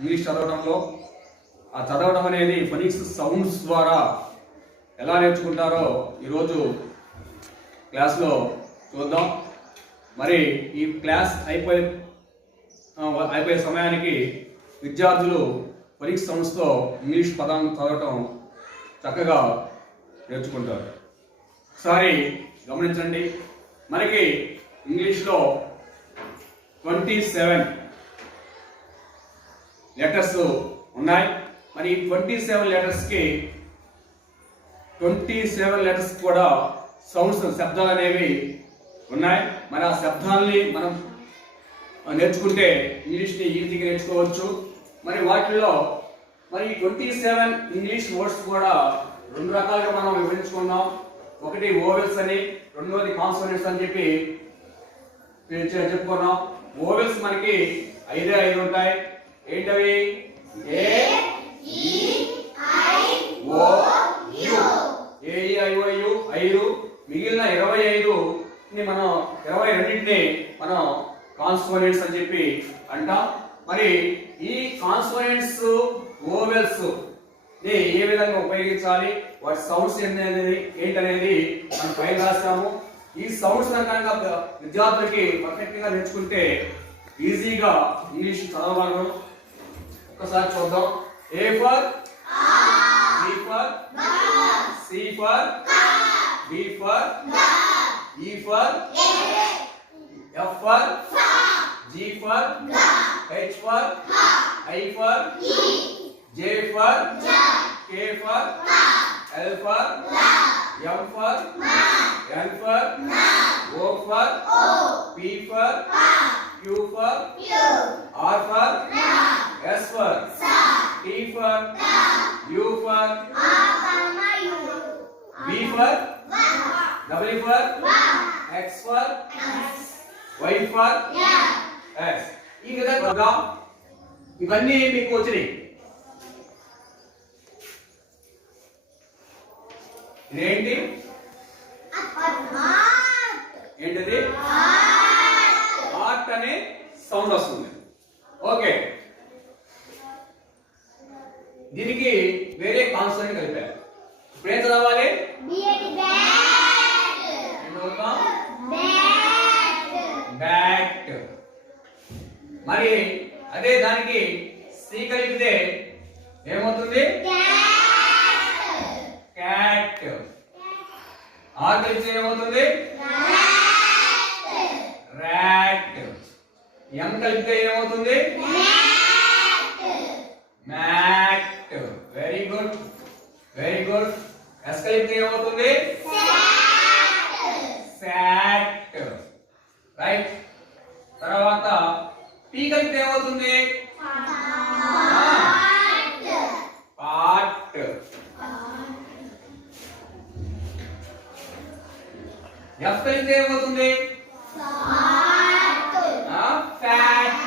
English చదవడంలో. ఆ చదవడం అనేది ఫోనిక్స్ సౌండ్స్ ద్వారా ఎలా నేర్చుకుంటారో ఈరోజు క్లాస్లో చూద్దాం. మరి ఈ క్లాస్ అయిపోయే సమయానికి విద్యార్థులు ఫోనిక్స్ సౌండ్స్తో ఇంగ్లీష్ పదాలను చదవటం చక్కగా నేర్చుకుంటారు. ఒకసారి గమనించండి, మనకి ఇంగ్లీష్లో 27 లెటర్స్ ఉన్నాయి. మరి 27 లెటర్స్కి 27 లెటర్స్ కూడా సౌండ్స్, శబ్దాలు అనేవి ఉన్నాయి. మరి ఆ శబ్దాలని మనం నేర్చుకుంటే ఇంగ్లీష్ని ఈజీగా నేర్చుకోవచ్చు. మరి వాటిల్లో మరి 27 ఇంగ్లీష్ వర్డ్స్ కూడా రెండు రకాలుగా మనం వివరించుకున్నాం. ఒకటి ఓవెల్స్ అని, రెండోది కాన్సోనెంట్స్ అని చెప్పి చెప్పుకున్నాం. ఓవెల్స్ మనకి 5 ఉంటాయి. ఏంటవి? ఏ, ఈ, ఓ, యు. ఏ, ఈ, ఐ, ఓ, యు 5. మిగిలిన 22ని మనం కాన్సోనెంట్స్ అని చెప్పి అంటాం. మరి ఈ కాన్సోనెంట్స్, ఓవెల్స్ ని ఏ విధంగా ఉపయోగించాలి, వాటి సౌండ్స్ ఏంటనేది మనం పైన రాస్తాము. ఈ సౌండ్స్ రకంగా విద్యార్థులకి పర్ఫెక్ట్ గా నేర్చుకుంటే ఈజీగా ఇంగ్లీష్ చదవగలరు. ఒకసారి చూద్దాం. A for B for C for D for E for F for G for H for I for J for K for L for M for N for O for P for Q for R for S for T for U for B for W for X for Y for S. ఈ విధంగా ఇవన్నీ మీకు వచ్చినాయి. ఇదేంటి? ఏంటిది? Heart అనే sound వస్తుంది. Okay, దీనికి వేరే కాన్సోనెంట్ కలిపారు. ఇప్పుడు ఏం చదవాలి? బ్యాట్. మరి అదే దానికి సి కలిపితే ఏమవుతుంది? క్యాట్. ఆర్ కలిపితే ఏమవుతుంది? ర్యాట్. ఎం కలిపితే ఏమవుతుంది? Mat. Very good, very good. S కలిపితే ఏమవుతుంది? సాట్. రైట్. తర్వాత పి కలిపితే ఏమవుతుంది? పాట్. ఎఫ్ కలిపితే ఏమవుతుంది? ఫ్యాట్.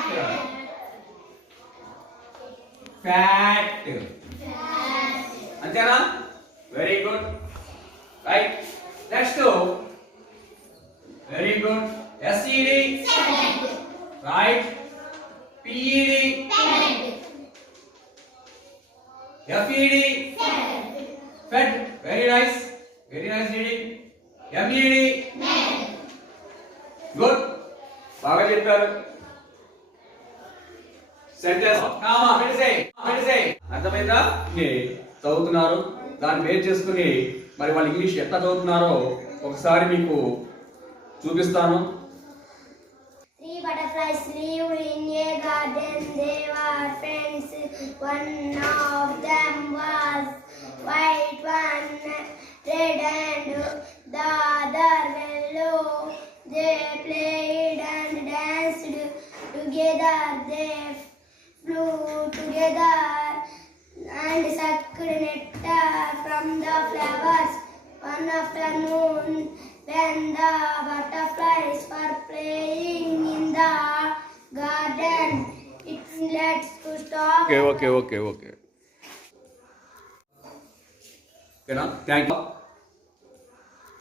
ఫ్యాట్. అంతేనా? Very good. Right. Next, very good. SED right. PED FED fed. Very nice, very nice reading. MEd good, బాగా చెప్పారు. సెంటెన్స్ అర్థమైందా? చదువుతున్నారు, దాన్ని బేస్ చేసుకుని మరి వాళ్ళు ఇంగ్లీష్ ఎట్లా చదువుతున్నారో ఒకసారి మీకు చూపిస్తాను. Three butterflies lived in a garden. They were friends. One of them was white, one red, and the other yellow. They played and danced together. They flew together and sucked nectar from the flowers. One afternoon, when the butterflies were playing in the garden, it led to stop. Okay. Okay, na? Thank you.